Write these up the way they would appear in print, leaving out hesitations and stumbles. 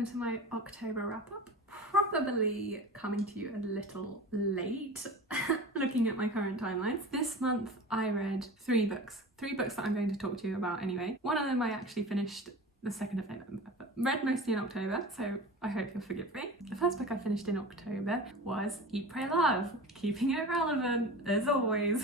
welcome to my October wrap-up. Probably coming to you a little late, looking at my current timelines. This month I read three books that I'm going to talk to you about anyway. One of them I actually finished the 2nd of November, but read mostly in October, so I hope you'll forgive me. The first book I finished in October was Eat, Pray, Love, keeping it relevant as always.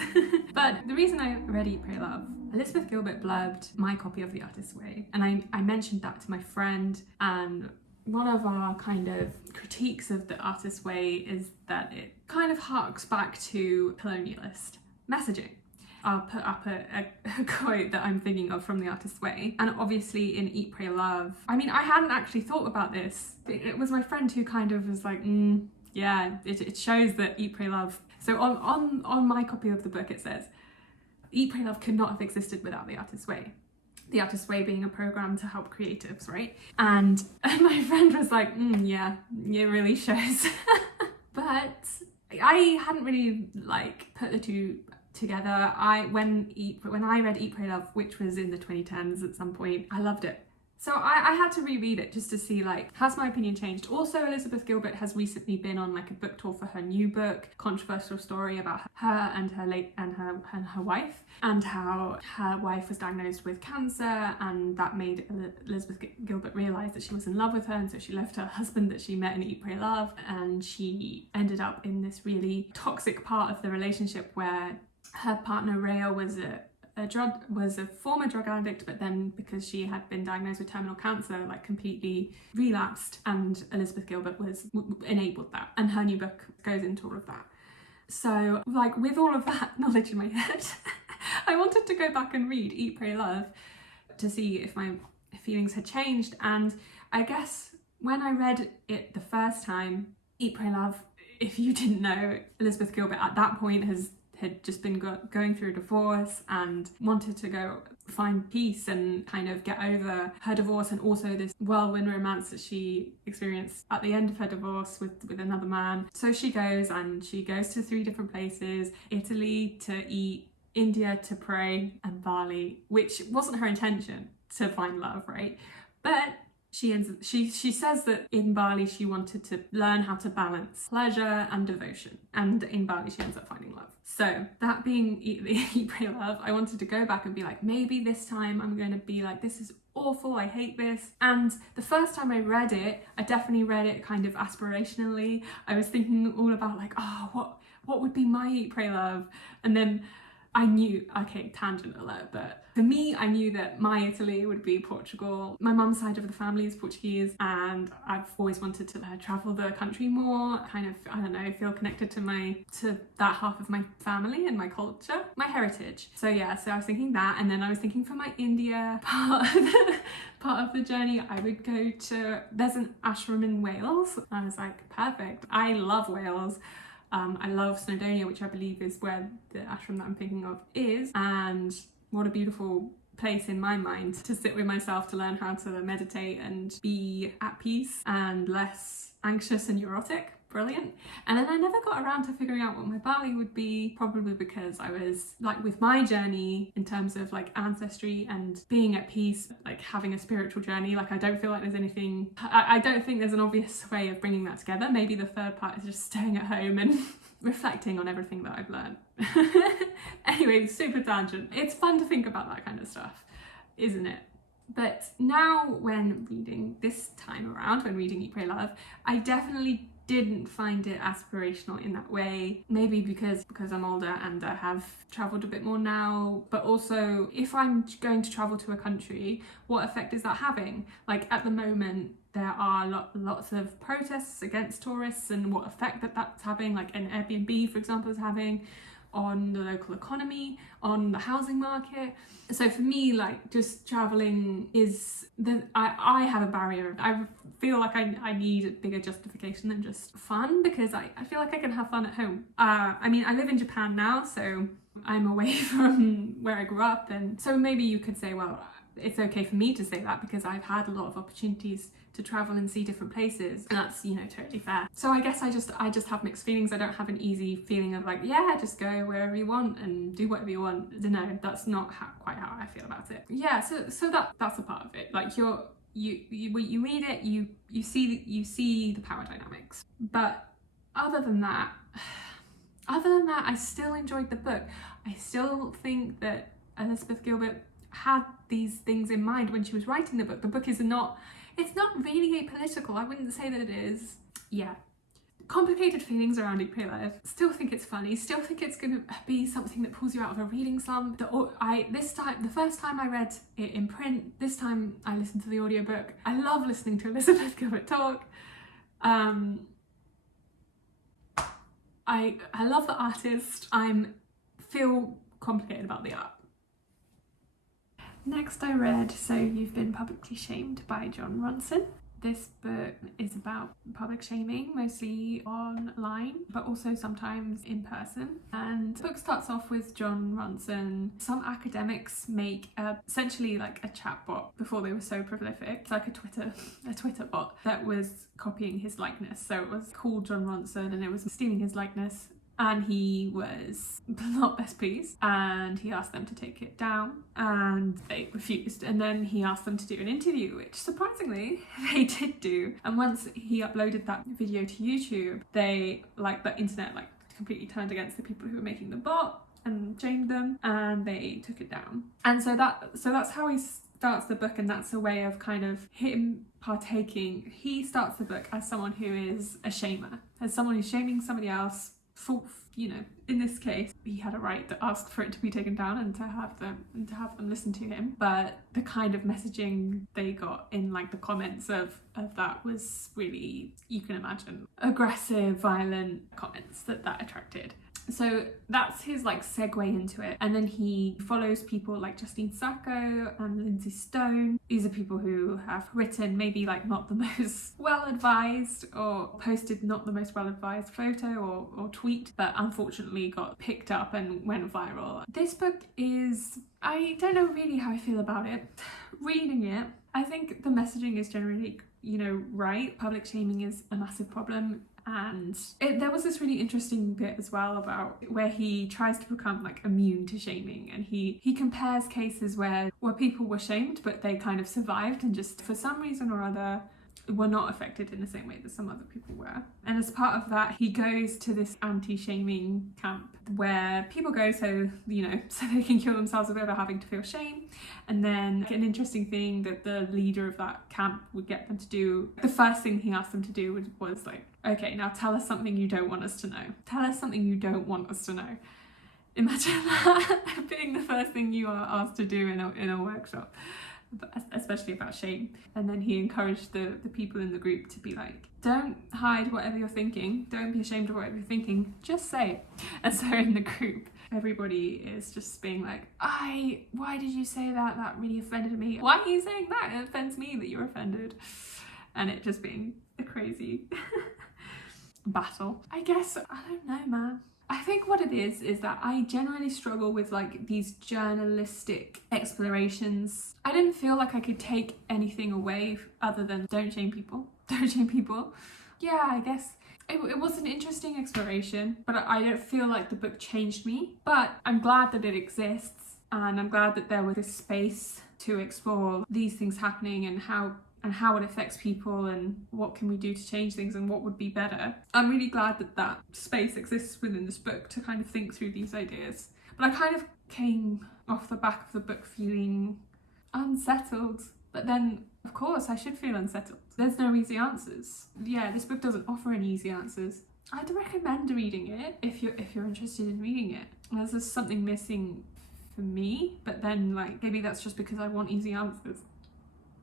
But the reason I read Eat, Pray, Love, Elizabeth Gilbert blurbed my copy of The Artist's Way, and I mentioned that to my friend, and one of our kind of critiques of The Artist's Way is that it kind of harks back to colonialist messaging. I'll put up a quote that I'm thinking of from The Artist's Way. And obviously in Eat, Pray, Love, I mean, I hadn't actually thought about this. It was my friend who kind of was like, yeah, it shows that Eat, Pray, Love. So on my copy of the book, it says, Eat, Pray, Love could not have existed without The Artist's Way. The Artist's Way being a program to help creatives, right? And my friend was like, yeah, it really shows. But I hadn't really put the two together. When I read Eat, Pray, Love, which was in the 2010s at some point, I loved it. So I had to reread it just to see has my opinion changed. Also, Elizabeth Gilbert has recently been on a book tour for her new book, controversial story about her and her wife, and how her wife was diagnosed with cancer, and that made Elizabeth Gilbert realise that she was in love with her, and so she left her husband that she met in Eat, Pray, Love, and she ended up in this really toxic part of the relationship where her partner Rhea was a former drug addict, but then because she had been diagnosed with terminal cancer, completely relapsed, and Elizabeth Gilbert enabled that, and her new book goes into all of that. So with all of that knowledge in my head, I wanted to go back and read Eat, Pray, Love to see if my feelings had changed. And I guess when I read it the first time, Eat, Pray, Love, if you didn't know, Elizabeth Gilbert at that point had just been going through a divorce and wanted to go find peace and kind of get over her divorce, and also this whirlwind romance that she experienced at the end of her divorce with another man. So she goes to 3 different places: Italy to eat, India to pray, and Bali, which wasn't her intention to find love, right? But she says that in Bali she wanted to learn how to balance pleasure and devotion, and in Bali she ends up finding love. So that being Eat, Pray, Love, I wanted to go back and be maybe this time I'm going to be this is awful, I hate this. And the first time I read it, I definitely read it kind of aspirationally. I was thinking all about what would be my Eat, Pray, Love, and then I knew, okay, tangent alert, but for me, I knew that my Italy would be Portugal. My mum's side of the family is Portuguese, and I've always wanted to travel the country more, kind of, I don't know, feel connected to that half of my family and my culture, my heritage. So yeah, so I was thinking that, and then I was thinking for my India part of the journey, I would go to, there's an ashram in Wales. I was like, perfect. I love Wales. I love Snowdonia, which I believe is where the ashram that I'm thinking of is, and what a beautiful place in my mind to sit with myself, to learn how to meditate and be at peace and less anxious and neurotic. Brilliant. And then I never got around to figuring out what my Bali would be, probably because I was with my journey in terms of ancestry and being at peace, having a spiritual journey, I don't feel there's anything, I don't think there's an obvious way of bringing that together. Maybe the third part is just staying at home and reflecting on everything that I've learned. Anyway, super tangent. It's fun to think about that kind of stuff, isn't it? But now when reading this time around, when reading Eat, Pray, Love, I definitely didn't find it aspirational in that way. Maybe because I'm older and I have travelled a bit more now, but also if I'm going to travel to a country, what effect is that having? At the moment, there are lots of protests against tourists, and what effect that's having, an Airbnb, for example, is having on the local economy, on the housing market. So for me, just traveling is I have a barrier. I feel I need a bigger justification than just fun, because I feel I can have fun at home. I mean, I live in Japan now, so I'm away from where I grew up, and so maybe you could say, well, it's okay for me to say that because I've had a lot of opportunities to travel and see different places, and that's, totally fair. So I guess I just have mixed feelings. I don't have an easy feeling of yeah, just go wherever you want and do whatever you want. No, that's not quite how I feel about it. Yeah, so that's a part of it. when you read it, you see the power dynamics. But other than that, I still enjoyed the book. I still think that Elizabeth Gilbert had these things in mind when she was writing the book. The book is not, it's not really apolitical. I wouldn't say that it is. Yeah. Complicated feelings around Eat, Pray, Love. Still think it's funny. Still think it's going to be something that pulls you out of a reading slump. The first time I read it in print, this time I listened to the audiobook. I love listening to Elizabeth Gilbert talk. I love the artist. I feel complicated about the art. Next I read So You've Been Publicly Shamed by Ronson. This book is about public shaming, mostly online, but also sometimes in person. And the book starts off with Ronson. Some academics make essentially like a chatbot before they were so prolific. It's like a Twitter bot that was copying his likeness. So it was called Ronson and it was stealing his likeness. And he was not best pleased, and he asked them to take it down, and they refused. And then he asked them to do an interview, which surprisingly they did do. And once he uploaded that video to YouTube, the internet completely turned against the people who were making the bot and shamed them, and they took it down. And so that's how he starts the book, and that's a way of kind of him partaking. He starts the book as someone who is a shamer, as someone who's shaming somebody else. You know, in this case, he had a right to ask for it to be taken down and to have them listen to him. But the kind of messaging they got in like the comments of that was really, you can imagine, aggressive, violent comments that attracted. So that's his like segue into it. And then he follows people like Justine Sacco and Lindsay Stone. These are people who have written maybe like not the most well-advised or posted not the most well-advised photo or tweet, but unfortunately got picked up and went viral. This book is, I don't know really how I feel about it. Reading it, I think the messaging is generally, you know, right. Public shaming is a massive problem. And there was this really interesting bit as well about where he tries to become like immune to shaming, and he compares cases where people were shamed but they kind of survived and just for some reason or other were not affected in the same way that some other people were. And as part of that, he goes to this anti-shaming camp where people go so they can kill themselves without having to feel shame. And then an interesting thing that the leader of that camp would get them to do, the first thing he asked them to do was like, okay, now tell us something you don't want us to know. Tell us something you don't want us to know. Imagine that being the first thing you are asked to do in a workshop, especially about shame. And then he encouraged the people in the group to be like, don't hide whatever you're thinking, don't be ashamed of whatever you're thinking, just say it. And so in the group, everybody is just being like, why did you say that? That really offended me. Why are you saying that? It offends me that you're offended. And it just being a crazy battle. I guess, I don't know, man. I think what it is that I generally struggle with like these journalistic explorations. I didn't feel like I could take anything away other than don't shame people. Don't shame people. Yeah, I guess it was an interesting exploration, but I don't feel like the book changed me. But I'm glad that it exists, and I'm glad that there was this space to explore these things happening and how it affects people and what can we do to change things and what would be better. I'm really glad that space exists within this book to kind of think through these ideas. But I kind of came off the back of the book feeling unsettled, but then of course I should feel unsettled. There's no easy answers. Yeah, this book doesn't offer any easy answers. I'd recommend reading it if you're interested in reading it. There's just something missing for me, but then like maybe that's just because I want easy answers.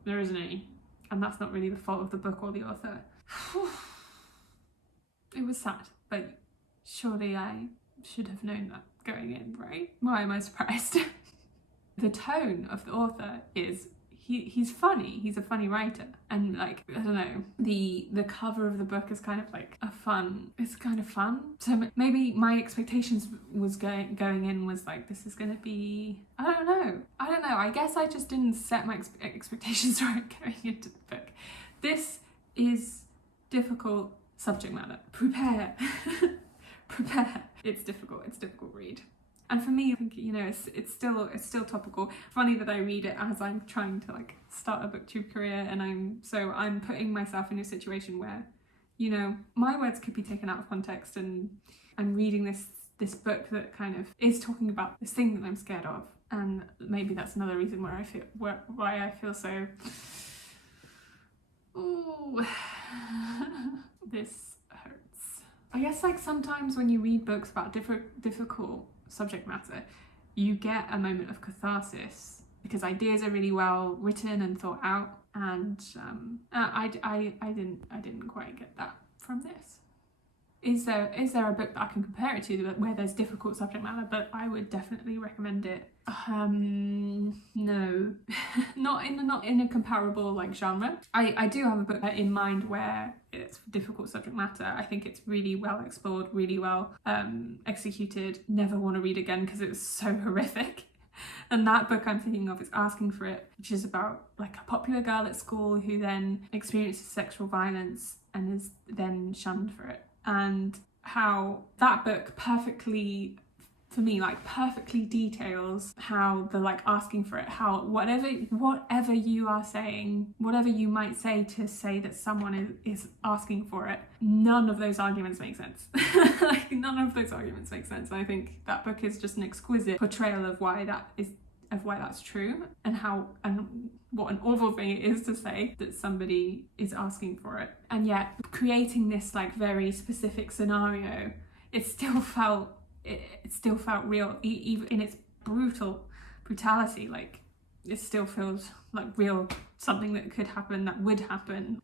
There isn't any. And that's not really the fault of the book or the author. It was sad, but surely I should have known that going in, right? Why am I surprised? The tone of the author is, he's funny, he's a funny writer. And like, I don't know, the cover of the book is kind of like it's kind of fun. So maybe my expectations was going in was like, this is gonna be, I don't know. I guess I just didn't set my expectations right going into the book. This is difficult subject matter. Prepare. Prepare. It's difficult read. And for me, I think, you know, it's still topical. Funny that I read it as I'm trying to like start a booktube career, and I'm putting myself in a situation where, you know, my words could be taken out of context, and I'm reading this book that kind of is talking about this thing that I'm scared of, and maybe that's another reason why I feel so. Ooh, this hurts. I guess like sometimes when you read books about difficult subject matter, you get a moment of catharsis because ideas are really well written and thought out, and I didn't quite get that from this. Is there a book that I can compare it to where there's difficult subject matter, but I would definitely recommend it? No, not in a comparable like genre. I do have a book in mind where it's difficult subject matter. I think it's really well explored, really well executed. Never want to read again because it was so horrific. And that book I'm thinking of is Asking for It, which is about like a popular girl at school who then experiences sexual violence and is then shunned for it. And how that book perfectly details how the like asking for it, how whatever you are saying, whatever you might say to say that someone is asking for it, none of those arguments make sense. Like none of those arguments make sense. And I think that book is just an exquisite portrayal of why that's true, and what an awful thing it is to say that somebody is asking for it. And yet creating this like very specific scenario, it still felt real, even in its brutality. Like it still feels like real, something that could happen, that would happen.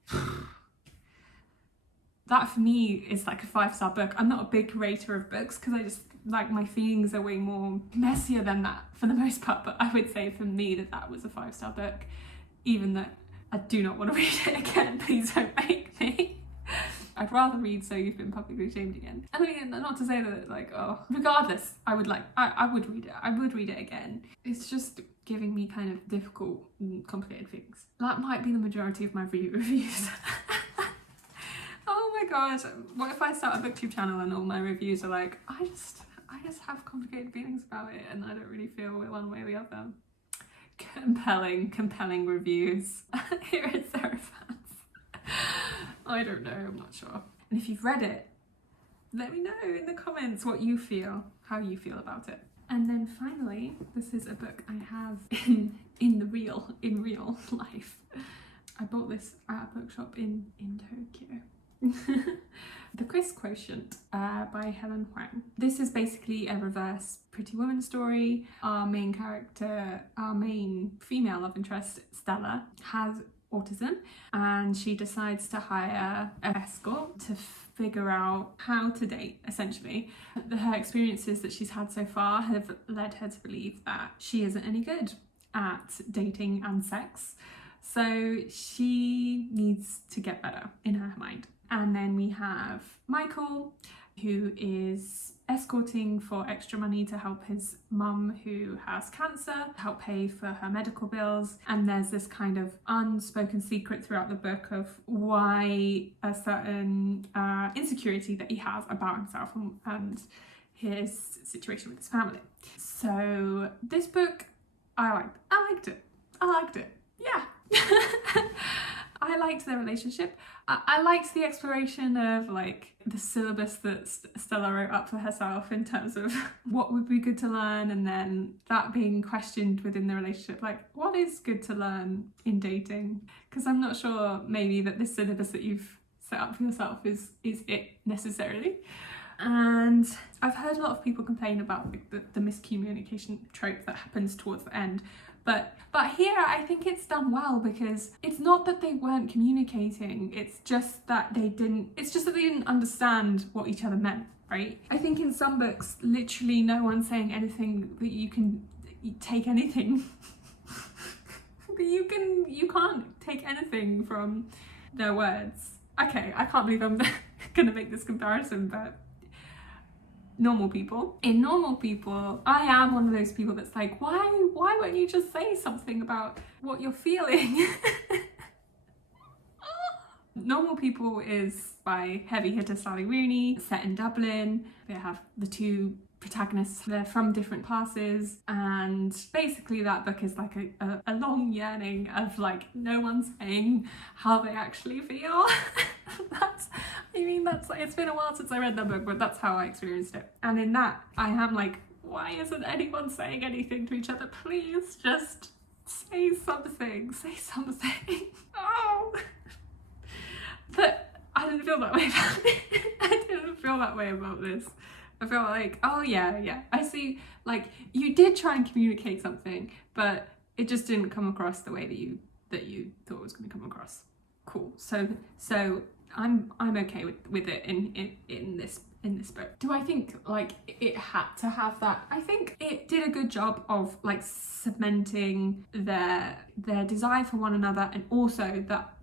That for me is like a 5-star book. I'm not a big rater of books because I just like my feelings are way more messier than that for the most part, but I would say for me that was a 5-star book, even though I do not want to read it again. Please don't make me. I'd rather read So You've Been Publicly Shamed again. I mean, not to say that like, oh, regardless, I would read it. I would read it again. It's just giving me kind of difficult, complicated things. That might be the majority of my reviews. Oh my god, what if I start a booktube channel and all my reviews are like, I just have complicated feelings about it and I don't really feel one way or the other. Compelling reviews. Here is Sarah fans. I don't know, I'm not sure. And if you've read it, let me know in the comments what you feel, how you feel about it. And then finally, this is a book I have in real life. I bought this at a bookshop in Tokyo. The Quotient by Helen Hoang. This is basically a reverse Pretty Woman story. Our main character, our main female love interest, Stella, has autism, and she decides to hire an escort to figure out how to date, essentially. Her experiences that she's had so far have led her to believe that she isn't any good at dating and sex, so she needs to get better in her mind. And then we have Michael, who is escorting for extra money to help his mum who has cancer, help pay for her medical bills. And there's this kind of unspoken secret throughout the book of why a certain insecurity that he has about himself and his situation with his family. So this book, I liked it. Yeah. I liked their relationship. I liked the exploration of like the syllabus that Stella wrote up for herself in terms of what would be good to learn, and then that being questioned within the relationship, like what is good to learn in dating? Because I'm not sure maybe that this syllabus that you've set up for yourself is it necessarily. And I've heard a lot of people complain about the miscommunication trope that happens towards the end. But here I think it's done well, because it's not that they weren't communicating, it's just that they didn't understand what each other meant, right? I think in some books, literally no one's saying anything that you can take anything. You can't take anything from their words. Okay, I can't believe I'm gonna make this comparison, but in normal people, I am one of those people that's like, why won't you just say something about what you're feeling? Normal People is by heavy hitter Sally Rooney, set in Dublin. They have the two protagonists, they're from different classes, and basically that book is like a long yearning of like no one saying how they actually feel. It's been a while since I read that book, but that's how I experienced it. And in that I am like, why isn't anyone saying anything to each other? Please just say something. Oh, but I didn't feel that way about it. I didn't feel that way about this. I felt like, oh yeah, I see, like, you did try and communicate something, but it just didn't come across the way that you thought it was going to come across. Cool. So I'm okay with it in this book. Do I think like it had to have that? I think it did a good job of like cementing their desire for one another, and also that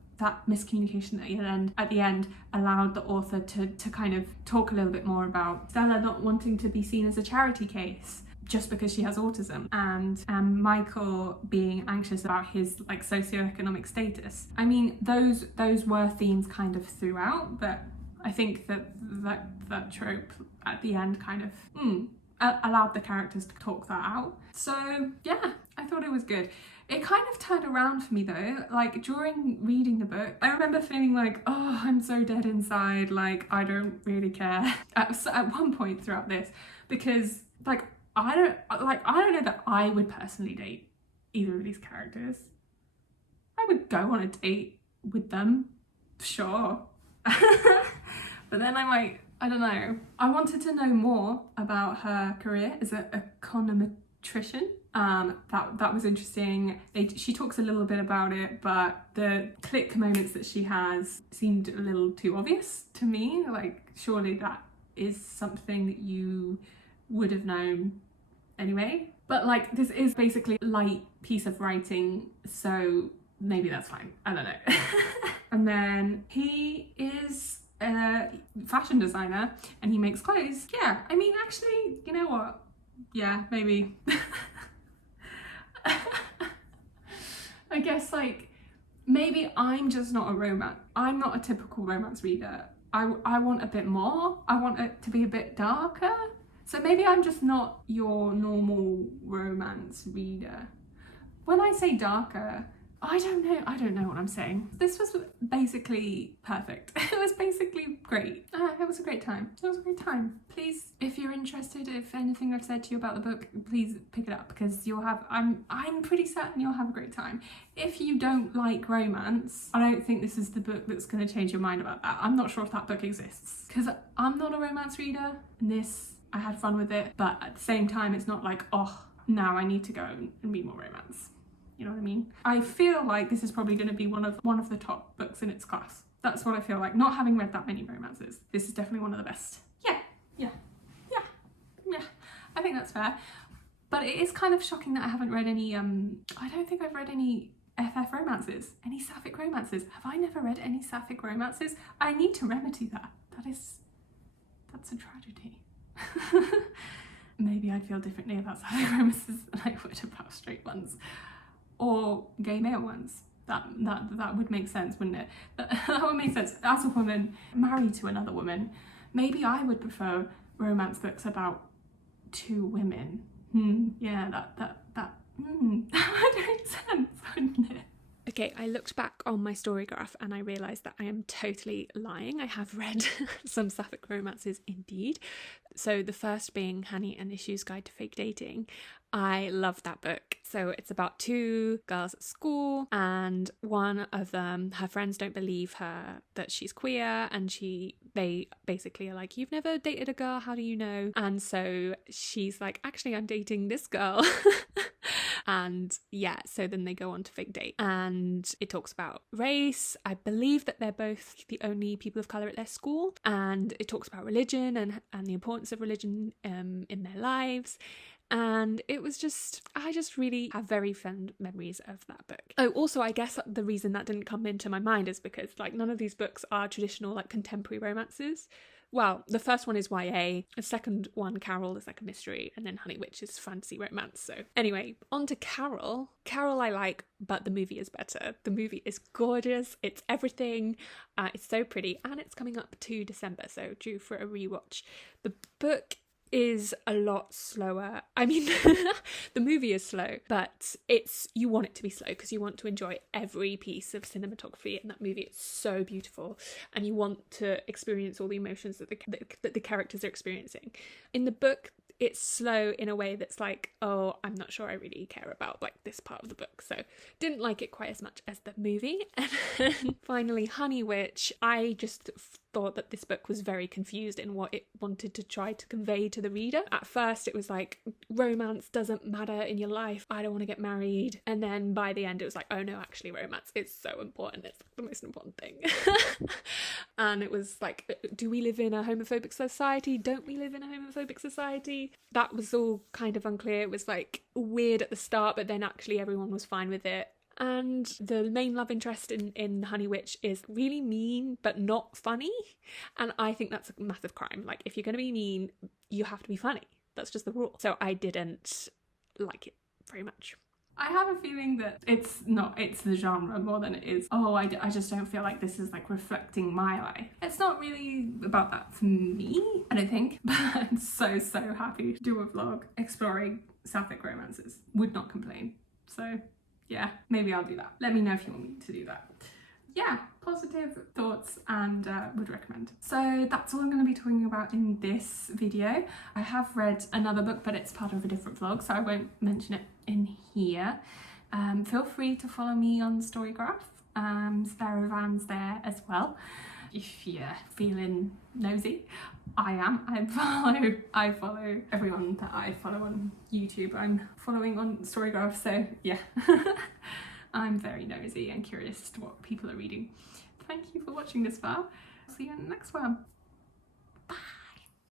miscommunication at the end allowed the author to kind of talk a little bit more about Stella not wanting to be seen as a charity case just because she has autism, and Michael being anxious about his like socioeconomic status. I mean, those were themes kind of throughout, but I think that trope at the end kind of allowed the characters to talk that out. So yeah, I thought it was good. It kind of turned around for me though, like during reading the book, I remember feeling like, oh, I'm so dead inside, like I don't really care at one point throughout this, because like I don't know that I would personally date either of these characters. I would go on a date with them, sure. But then I don't know. I wanted to know more about her career as an econometrician. That was interesting. She talks a little bit about it, but the click moments that she has seemed a little too obvious to me. Like, surely that is something that you would have known anyway. But like, this is basically a light piece of writing, so maybe that's fine. I don't know. And then he is a fashion designer and he makes clothes. Yeah, I mean, actually, you know what? Yeah, maybe. I guess like maybe I'm just not I'm not a typical romance reader. I want a bit more. I want it to be a bit darker. So maybe I'm just not your normal romance reader. When I say darker, I don't know what I'm saying. This was basically perfect. It was basically great. It was a great time. Please, if you're interested, if anything I've said to you about the book, please pick it up, because I'm pretty certain you'll have a great time. If you don't like romance, I don't think this is the book that's going to change your mind about that. I'm not sure if that book exists, because I'm not a romance reader, and I had fun with it, but at the same time, it's not like, oh, now I need to go and read more romance. You know what I mean? I feel like this is probably going to be one of the top books in its class. That's what I feel like. Not having read that many romances, this is definitely one of the best. Yeah. I think that's fair. But it is kind of shocking that I haven't read any, I don't think I've read any FF romances, any sapphic romances. Have I never read any sapphic romances? I need to remedy that. That's a tragedy. Maybe I'd feel differently about sapphic romances than I would about straight ones. Or gay male ones. That would make sense, wouldn't it? That would make sense. As a woman married to another woman, maybe I would prefer romance books about two women. Yeah, that would make sense, wouldn't it? Okay, I looked back on my StoryGraph and I realised that I am totally lying. I have read some sapphic romances indeed. So the first being Hani and Ishu's Guide to Fake Dating. I love that book. So it's about two girls at school, and one of them, her friends don't believe her that she's queer, and they basically are like, you've never dated a girl, how do you know? And so she's like, actually I'm dating this girl. And yeah, so then they go on to fake date, and it talks about race. I believe that they're both the only people of colour at their school, and it talks about religion and the importance of religion in their lives. And it was I just really have very fond memories of that book. Oh, also, I guess the reason that didn't come into my mind is because like none of these books are traditional like contemporary romances. Well, the first one is YA, the second one, Carol, is like a mystery, and then Honey Witch is fantasy romance. So anyway, on to Carol. Carol I like, but the movie is better. The movie is gorgeous, it's everything, it's so pretty, and it's coming up to December, so due for a rewatch. The book is a lot slower. I mean, the movie is slow, but you want it to be slow because you want to enjoy every piece of cinematography in that movie. It's so beautiful, and you want to experience all the emotions that the characters are experiencing. In the book, it's slow in a way that's like, oh, I'm not sure I really care about like this part of the book, so didn't like it quite as much as the movie. And then finally, Hani, which I just thought that this book was very confused in what it wanted to try to convey to the reader. At first it was like, romance doesn't matter in your life, I don't want to get married, and then by the end it was like, oh no, actually romance is so important, it's the most important thing. And it was like, do we live in a homophobic society, don't we live in a homophobic society? That was all kind of unclear. It was like weird at the start, but then actually everyone was fine with it. And the main love interest in Honey Witch is really mean but not funny, and I think that's a massive crime. Like, if you're going to be mean, you have to be funny. That's just the rule. So I didn't like it very much. I have a feeling that it's the genre more than it is, oh, I just don't feel like this is like reflecting my life. It's not really about that for me, I don't think, but I'm so happy to do a vlog exploring sapphic romances. Would not complain. So yeah, maybe I'll do that. Let me know if you want me to do that. Yeah, positive thoughts, and would recommend. So that's all I'm going to be talking about in this video. I have read another book, but it's part of a different vlog, so I won't mention it in here. Feel free to follow me on StoryGraph. Sarah Van's there as well. If you're feeling nosy, I am. I follow everyone that I follow on YouTube. I'm following on StoryGraph, so yeah. I'm very nosy and curious as to what people are reading. Thank you for watching this far. See you in the next one.